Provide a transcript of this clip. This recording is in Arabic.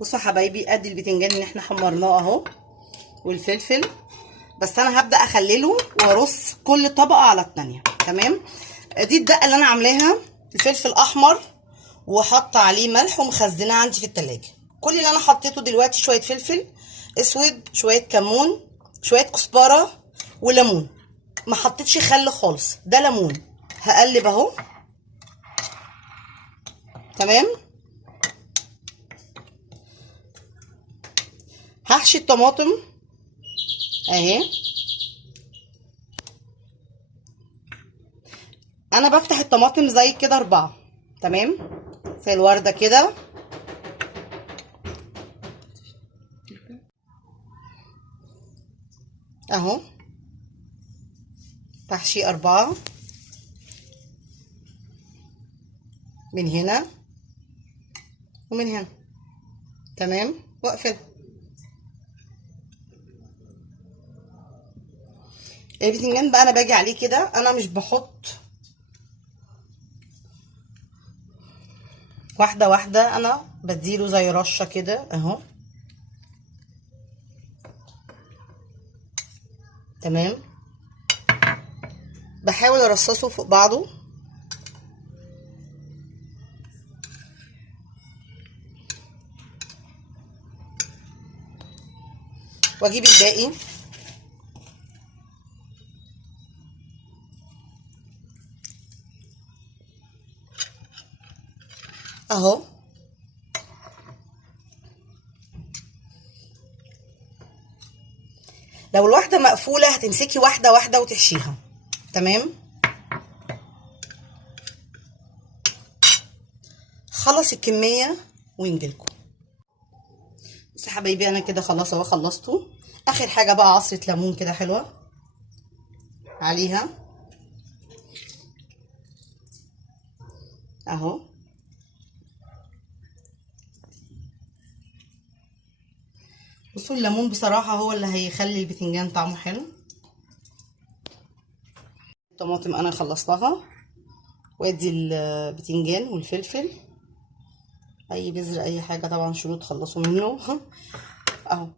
بصوا يا حبايبي، ادي البتنجان اللي احنا حمرناه اهو والفلفل. بس انا هبدا اخلله وارص كل طبقه على الثانيه. تمام. دي الدقه اللي انا عاملاها. الفلفل احمر وحاطه عليه ملح ومخزناه عندي في التلاجة. كل اللي انا حطيته دلوقتي شويه فلفل اسود، شويه كمون، شويه كزبره وليمون. ما حطيتش خل خالص، ده ليمون. هقلب اهو. تمام. هحشي الطماطم اهي. انا بفتح الطماطم زي كده 4. تمام. في الوردة كده اهو. تحشي 4 من هنا ومن هنا. تمام. واقفل. البتنجان بقى انا باجي عليه كده، انا مش بحط واحده واحده، انا بديله زي رشه كده اهو. تمام. بحاول ارصصه فوق بعضه واجيب الباقي اهو. لو الواحده مقفوله هتمسكي واحده واحده وتحشيها. تمام. خلص الكميه وينجلكم. بس يا حبايبي انا كده خلاص اهو خلصته. اخر حاجه بقى عصره ليمون كده حلوه عليها اهو. بصوا الليمون بصراحه هو اللي هيخلي البتنجان طعمه حلو. الطماطم انا خلصتها، وادي البتنجان والفلفل. اي بذر اي حاجه طبعا شروط تخلصوا منه اهو.